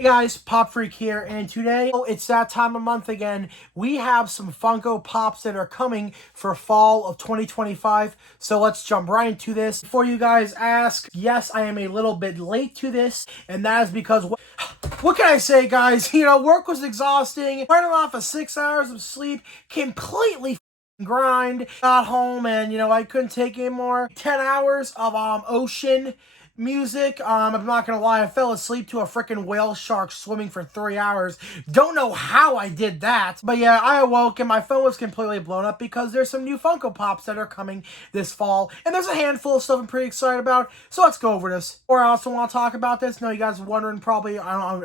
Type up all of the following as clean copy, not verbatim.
Hey guys, Pop Freak here, and today it's that time of month again. We have some Funko Pops that are coming for fall of 2025, so let's jump right into this. Before you guys ask, yes, I am a little bit late to this, and that is because, what can I say, guys? Work was exhausting, running off of 6 hours of sleep, completely grind, got home, and, I couldn't take any more. 10 hours of, ocean music. I'm not gonna lie, I fell asleep to a freaking whale shark swimming for 3 hours. Don't know how I did that. But yeah, I awoke and my phone was completely blown up because there's some new Funko Pops that are coming this fall. And there's a handful of stuff I'm pretty excited about. So let's go over this. Or I also want to talk about this. No, you guys are wondering probably, I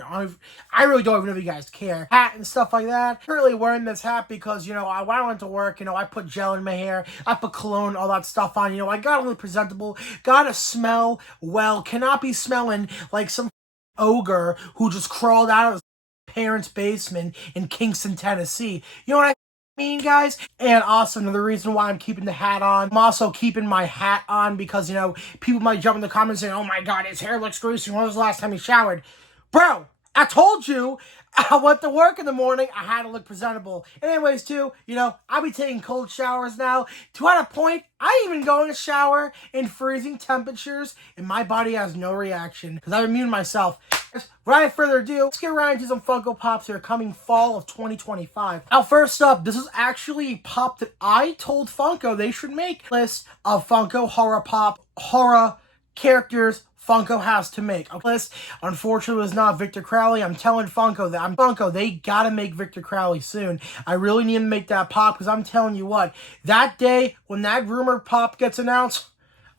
really don't even know if you guys care. Hat and stuff like that. Currently wearing this hat because, when I went to work, I put gel in my hair. I put cologne, all that stuff on. I gotta look presentable. Gotta smell well. Cannot be smelling like some ogre who just crawled out of his parents' basement in Kingston, Tennessee. You know what I mean, guys? And also another reason why I'm keeping the hat on. I'm also keeping my hat on because, people might jump in the comments saying, oh my god, his hair looks greasy. When was the last time he showered? Bro, I told you I went to work in the morning. I had to look presentable. And anyways, too, I'll be taking cold showers now. To a point, I even go in a shower in freezing temperatures, and my body has no reaction because I've immune myself. Without further ado, let's get right into some Funko Pops that are coming fall of 2025. Now, first up, this is actually a pop that I told Funko they should make a list of Funko horror characters Funko has to make. A list, unfortunately, was not Victor Crowley. I'm telling Funko, they gotta make Victor Crowley soon. I really need to make that pop because I'm telling you what, that day when that rumored pop gets announced,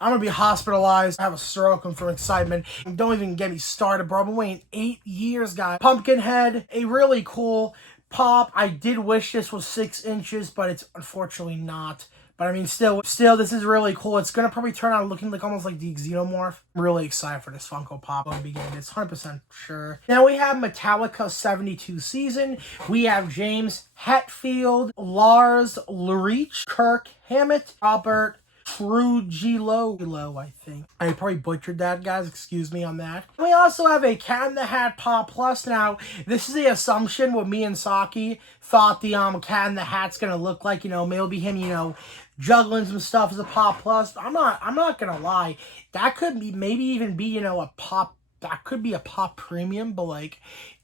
I'm gonna be hospitalized. I have a stroke from excitement. Don't even get me started, bro. I've been waiting 8 years, guys. Pumpkinhead, a really cool pop. I did wish this was 6 inches, but it's unfortunately not. But I mean, still, this is really cool. It's gonna probably turn out looking like almost like the Xenomorph. I'm really excited for this Funko Pop. I'm beginning. It's 100% sure. Now we have Metallica 72 season. We have James Hetfield, Lars Ulrich, Kirk Hammett, Robert Trujillo, I think. I probably butchered that, guys. Excuse me on that. We also have a Cat in the Hat Pop Plus. Now, this is the assumption what me and Saki thought the Cat in the Hat's gonna look like. Maybe him, juggling some stuff as a Pop Plus. I'm not gonna lie. That could be maybe even be, a Pop. That could be a Pop Premium, but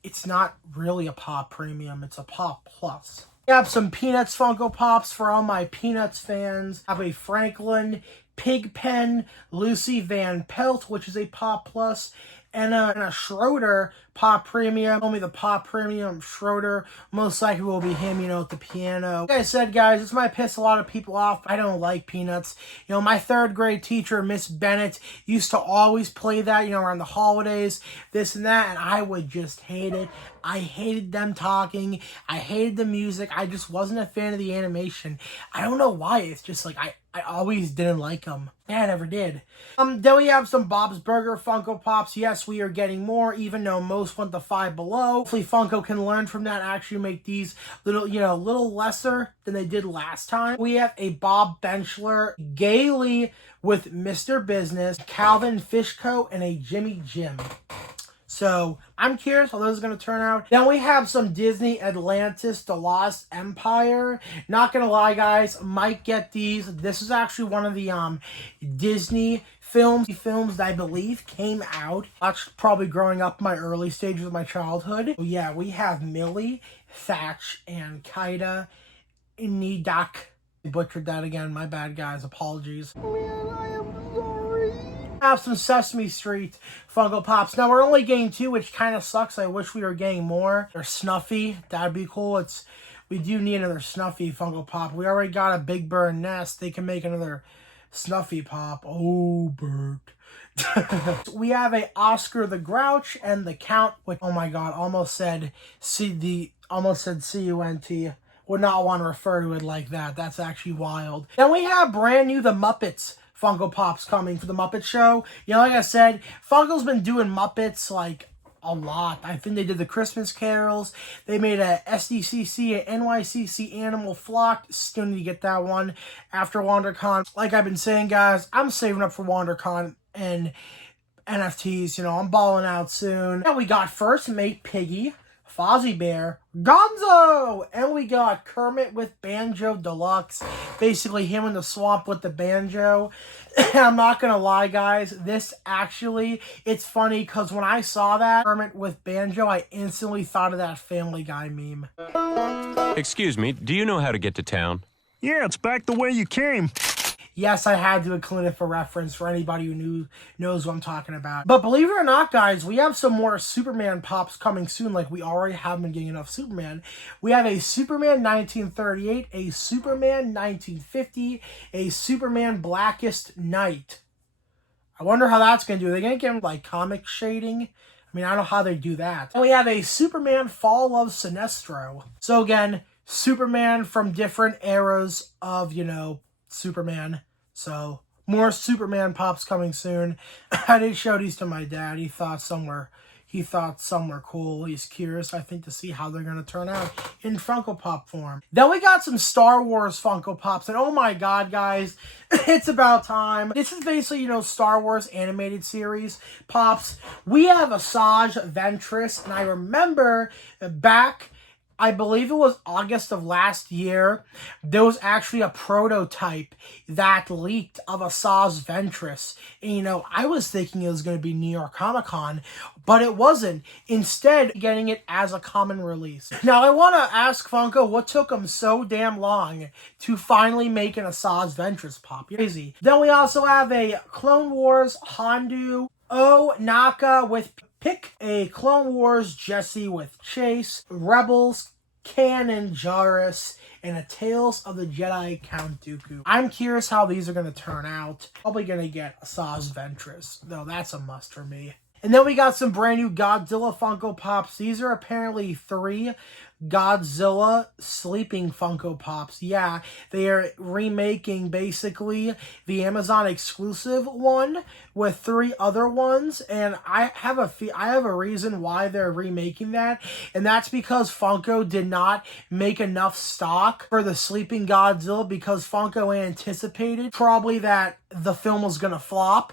it's not really a Pop Premium. It's a Pop Plus. We have some Peanuts Funko Pops for all my Peanuts fans. I have a Franklin, Pigpen, Lucy Van Pelt, which is a Pop Plus, and a Schroeder Pop Premium. Only the Pop Premium Schroeder. Most likely will be him, at the piano. Like I said, guys, this might piss a lot of people off. I don't like Peanuts. My 3rd grade teacher, Miss Bennett, used to always play that, around the holidays, this and that, and I would just hate it. I hated them talking. I hated the music. I just wasn't a fan of the animation. I don't know why. It's just I always didn't like them. I never did. Then we have some Bob's Burger Funko Pops. Yes, we are getting more, even though most went to Five Below. Hopefully Funko can learn from that, actually make these little lesser than they did last time. We have a Bob Benchler, Gaily with Mr. Business, Calvin Fishcoat, and a Jimmy Jim. So, I'm curious how those are going to turn out. Then we have some Disney Atlantis, The Lost Empire. Not going to lie, guys, might get these. This is actually one of the Disney films that I believe came out. Watched probably growing up in my early stages of my childhood. So yeah, we have Millie, Thatch, and Kaida Nidak. Butchered that again. My bad, guys. Apologies. Man, I am sorry. Have some Sesame Street Funko Pops. Now, we're only getting 2, which kind of sucks. I wish we were getting more. They're Snuffy. That'd be cool. We do need another Snuffy Funko Pop. We already got a Big Bird Nest. They can make another Snuffy Pop. Oh, Bert. We have a Oscar the Grouch and the Count, which, oh my god, almost said C-U-N-T. Would not want to refer to it like that. That's actually wild. Then we have brand new The Muppets Funko Pops coming for the Muppet Show. Like I said, Funko's been doing Muppets a lot. I think they did the Christmas carols. They made a SDCC, an NYCC Animal Flock. Still need to get that one after WonderCon. Like I've been saying, guys, I'm saving up for WonderCon, and NFTs, you know, I'm balling out soon. And we got First Mate Piggy, Fozzie Bear, Gonzo! And we got Kermit with Banjo Deluxe. Basically him in the swamp with the banjo. And I'm not gonna lie, guys, this actually, it's funny because when I saw that Kermit with Banjo, I instantly thought of that Family Guy meme. Excuse me, do you know how to get to town? Yeah, it's back the way you came. Yes, I had to include it for reference for anybody who knows what I'm talking about. But believe it or not, guys, we have some more Superman pops coming soon. Like, we already have been getting enough Superman. We have a Superman 1938, a Superman 1950, a Superman Blackest Night. I wonder how that's going to do. Are they going to give him, like, comic shading? I mean, I don't know how they do that. And we have a Superman Fall of Sinestro. So, again, Superman from different eras of, you know, Superman. So more Superman pops coming soon. I did show these to my dad. He thought some were cool. He's curious, I think, to see how they're gonna turn out in Funko Pop form. Then we got some Star Wars Funko Pops, and oh my god, guys, it's about time. This is basically, you know, Star Wars animated series pops. We have Asajj Ventress, and I remember back, I believe it was August of last year, there was actually a prototype that leaked of Asajj Ventress. And, you know, I was thinking it was going to be New York Comic Con, but it wasn't. Instead, getting it as a common release. Now, I want to ask Funko, what took them so damn long to finally make an Asajj Ventress pop? Crazy. Then we also have a Clone Wars Hondu O Naka with Pick, a Clone Wars Jesse with Chase, Rebels, Kanan Jarrus, and a Tales of the Jedi Count Dooku. I'm curious how these are going to turn out. Probably going to get Asajj Ventress, though that's a must for me. And then we got some brand new Godzilla Funko Pops. These are apparently 3 Godzilla sleeping Funko Pops. Yeah, they are remaking basically the Amazon exclusive one with 3 other ones, and I have a reason why they're remaking that, and that's because Funko did not make enough stock for the sleeping Godzilla because Funko anticipated probably that the film was gonna flop.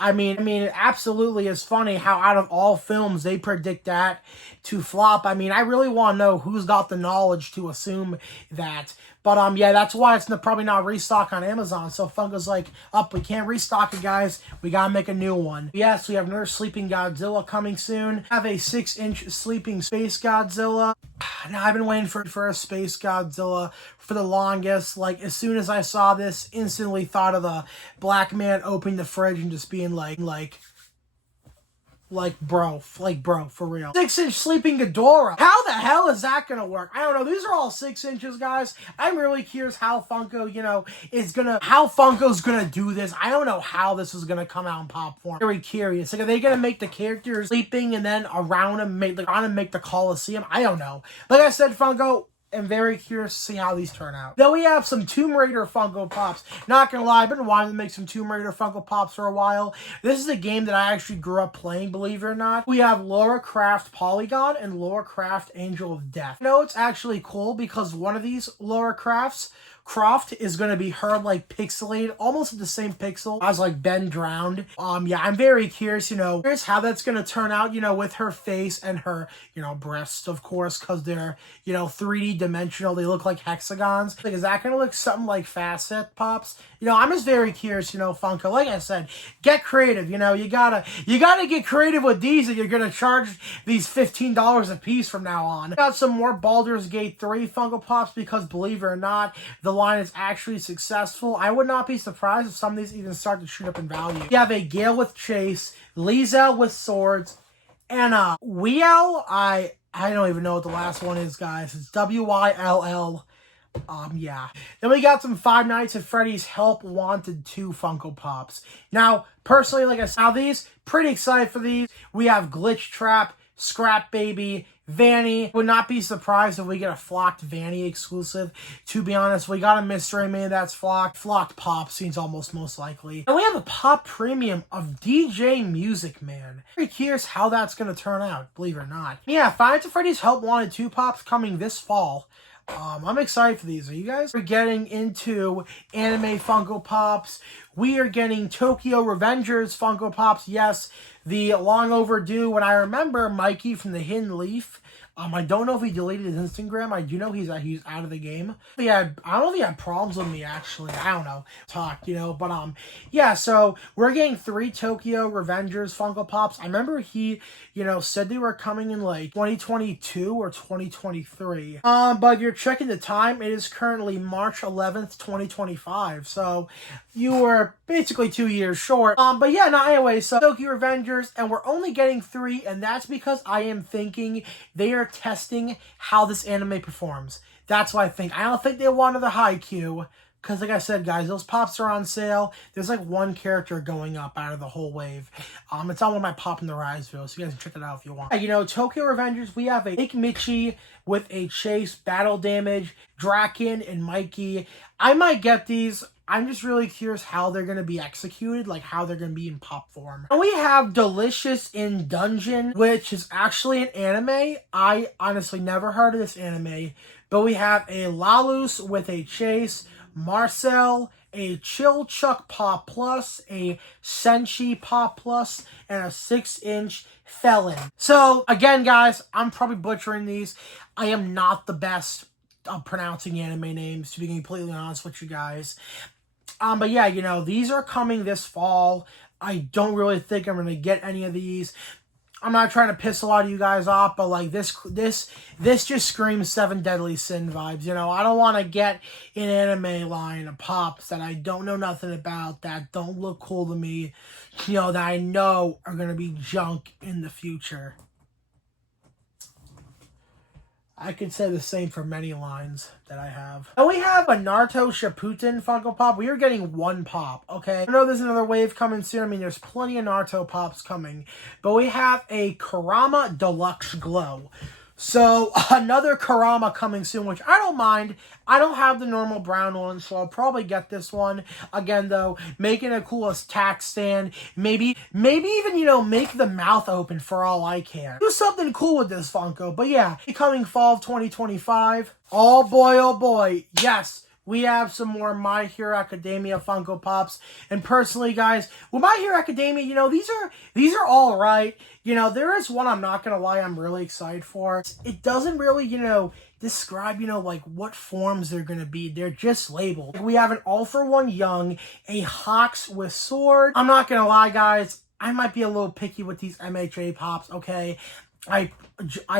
I mean, it absolutely is funny how out of all films they predict that to flop. I mean, I really want to know who's got the knowledge to assume that. But, yeah, that's why it's probably not restock on Amazon. So Funko's like, we can't restock it, guys. We gotta make a new one. Yes, we have another Sleeping Godzilla coming soon. Have a 6-inch Sleeping Space Godzilla. Now, I've been waiting for a Space Godzilla for the longest. Like, as soon as I saw this, instantly thought of the black man opening the fridge and just being like, bro, for real. 6-inch Sleeping Ghidorah. How the hell is that gonna work? I don't know. These are all 6 inches, guys. I'm really curious how Funko, you know, how Funko's gonna do this. I don't know how this is gonna come out in pop form. Very curious. Like, are they gonna make the characters sleeping and then around them make the Coliseum? I don't know. Like I said, Funko, I'm very curious to see how these turn out. Then we have some Tomb Raider Funko Pops. Not gonna lie, I've been wanting to make some Tomb Raider Funko Pops for a while. This is a game that I actually grew up playing, believe it or not. We have Lara Croft Polygon and Lara Croft Angel of Death. You know, it's actually cool because one of these Lara Croft is going to be her, like, pixelated, almost the same pixel as, like, Ben Drowned. Yeah, I'm very curious, you know, here's how that's going to turn out, you know, with her face and her, you know, breasts, of course, because they're, you know, 3D dimensional. They look like hexagons. Like, is that going to look something like Facet Pops? You know, I'm just very curious, you know, Funko. Like I said, get creative, you know, you gotta get creative with these, and you're going to charge these $15 a piece from now on. Got some more Baldur's Gate 3 Funko Pops because, believe it or not, the line is actually successful. I would not be surprised if some of these even start to shoot up in value. You have a Gale with Chase, Liesel with swords, and Wiel. I don't even know what the last one is, guys. It's Wyll. Yeah. Then we got some Five Nights at Freddy's Help Wanted 2 Funko Pops. Now, personally, like I said, these, pretty excited for these. We have Glitch Trap, Scrap Baby, Vanny. Would not be surprised if we get a flocked Vanny exclusive. To be honest, we got a mystery man that's flocked. Flocked Pop seems almost most likely. And we have a Pop Premium of DJ Music Man. Very curious how that's going to turn out, believe it or not. Yeah, Five Nights at Freddy's Help Wanted 2 Pops coming this fall. I'm excited for these. Are you guys getting into anime Funko Pops? we are getting Tokyo Revengers Funko Pops. Yes, the long overdue. When I remember Mikey from the Hidden Leaf. I don't know if he deleted his Instagram. I do know he's out of the game. I don't know if he had problems with me, actually. I don't know. But yeah, so we're getting 3 Tokyo Revengers Funko Pops. I remember he, said they were coming in like 2022 or 2023. But if you're checking the time, it is currently March 11th, 2025. So you were basically 2 years short. But yeah, no, anyway, so Tokyo Revengers, and we're only getting 3, and that's because I am thinking they are testing how this anime performs. That's what I think. I don't think they wanted the high Q, because like I said, guys, those pops are on sale. There's like 1 character going up out of the whole wave. It's on one of my Pop in the Rise videos, so you guys can check it out if you want. Tokyo Revengers, we have a Fake Michi with a Chase, Battle Damage, Draken, and Mikey. I might get these. I'm just really curious how they're going to be executed, like how they're going to be in pop form. And we have Delicious in Dungeon, which is actually an anime. I honestly never heard of this anime, but we have a Lalus with a Chase, Marcel, a Chill Chuck Pop Plus, a Senshi Pop Plus, and a 6-inch Felon. So again, guys, I'm probably butchering these. I am not the best of pronouncing anime names, to be completely honest with you guys. But yeah, these are coming this fall. I don't really think I'm going to get any of these. I'm not trying to piss a lot of you guys off, but like this just screams 7 Deadly Sin vibes. I don't want to get an anime line of pops that I don't know nothing about, that don't look cool to me, that I know are going to be junk in the future. I could say the same for many lines that I have. And we have a Naruto Shippuden Funko Pop. We are getting 1 pop, okay? I know there's another wave coming soon. I mean, there's plenty of Naruto pops coming. But we have a Kurama Deluxe Glow. So, another Kurama coming soon, which I don't mind. I don't have the normal brown one, so I'll probably get this one. Again, though, making a cool attack stand. Maybe even, make the mouth open for all I care. Do something cool with this Funko. But yeah, coming fall of 2025. Oh boy, yes. We have some more My Hero Academia Funko Pops. And personally, guys, with My Hero Academia, these are all right. There is one I'm not going to lie I'm really excited for. It doesn't really, describe, like what forms they're going to be. They're just labeled. We have an All-for-One Young, a Hawks with Sword. I'm not going to lie, guys. I might be a little picky with these MHA Pops, okay? I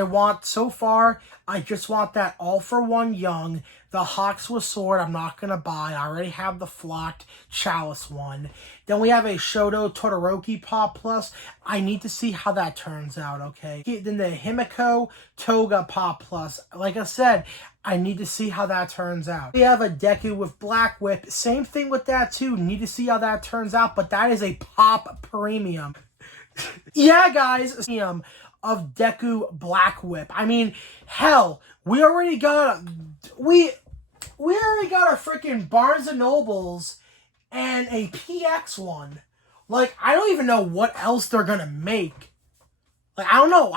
want, so far, I just want that All-for-One Young. The Hawks with Sword, I'm not going to buy. I already have the Flocked Chalice one. Then we have a Shoto Todoroki Pop Plus. I need to see how that turns out, okay? Then the Himiko Toga Pop Plus. Like I said, I need to see how that turns out. We have a Deku with Black Whip. Same thing with that, too. Need to see how that turns out, but that is a Pop Premium. Yeah, guys. Of Deku Black Whip. I mean, hell, we already got a freaking Barnes & Nobles and a PX one. Like, I don't even know what else they're gonna make. Like, I don't know.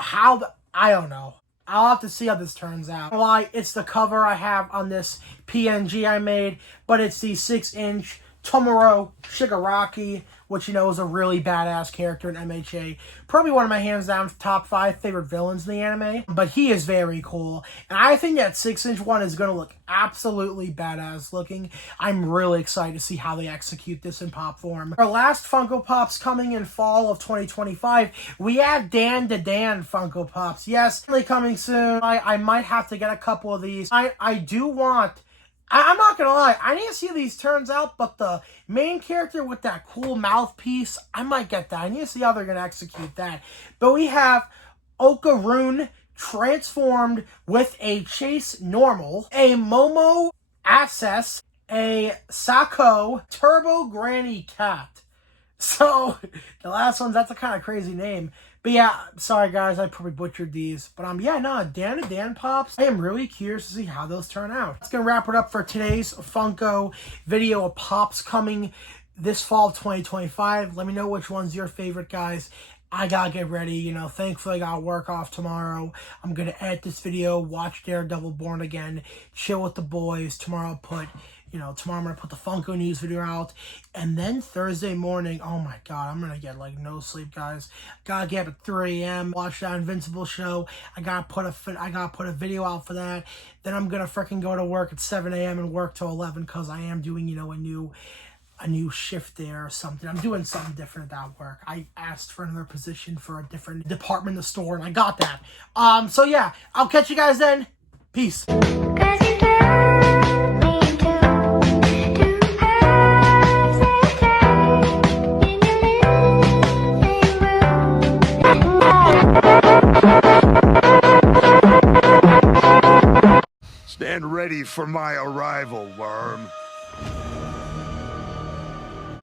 I'll have to see how this turns out. Why, it's the cover I have on this PNG I made, but it's the 6-inch Tomoro Shigaraki, which, is a really badass character in MHA. Probably one of my hands down top 5 favorite villains in the anime. But he is very cool. And I think that 6-inch one is going to look absolutely badass looking. I'm really excited to see how they execute this in pop form. Our last Funko Pops coming in fall of 2025. We have DanDaDan Funko Pops. Yes, coming soon. I might have to get a couple of these. I do want... I'm not gonna lie, I need to see how these turns out, but the main character with that cool mouthpiece, I might get that. I need to see how they're gonna execute that. But we have Okaroon transformed with a Chase Normal, a Momo Access, a Sako Turbo Granny Cat. So, the last one's, that's a kind of crazy name. But yeah, sorry guys, I probably butchered these. But DanDaDan Pops, I am really curious to see how those turn out. That's going to wrap it up for today's Funko video of Pops coming this fall of 2025. Let me know which one's your favorite, guys. I gotta get ready, thankfully I got work off tomorrow. I'm gonna edit this video, watch Daredevil Born Again, chill with the boys. Tomorrow I'll put, You know, tomorrow I'm going to put the Funko news video out. And then Thursday morning, oh my God, I'm going to get like no sleep, guys. Gotta get up at 3 a.m., watch that Invincible show. I gotta put a video out for that. Then I'm going to freaking go to work at 7 a.m. and work till 11 because I am doing, you know, a new shift there or something. I'm doing something different at that work. I asked for another position for a different department in the store and I got that. So yeah, I'll catch you guys then. Peace. Stand ready for my arrival, worm.